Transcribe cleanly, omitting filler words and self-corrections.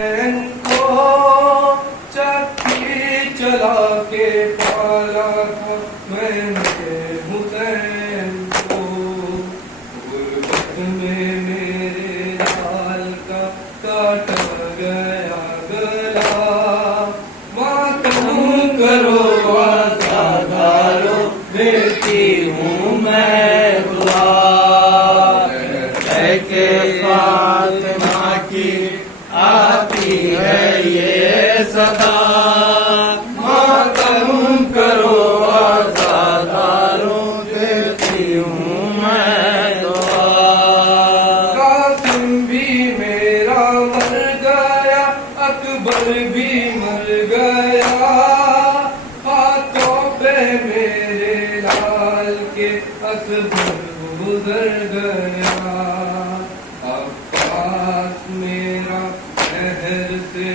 کو چکی چلا کے پالا تھا میں نے حسین کو، غربت میں میرے لال کا کاٹا گیا گلا، ماتم کرو آزادارو بیٹی ہوں میں دعا کہ فاطمہ کی آتی ہے یہ صدا، ماتم کرو آزادارو دیتی ہوں میں دعا، قاسم بھی میرا مر گیا اکبر بھی مر گیا، ہاتھوں پہ میرے لال کے اکبر گزر گیا، عباس میرا شہر سے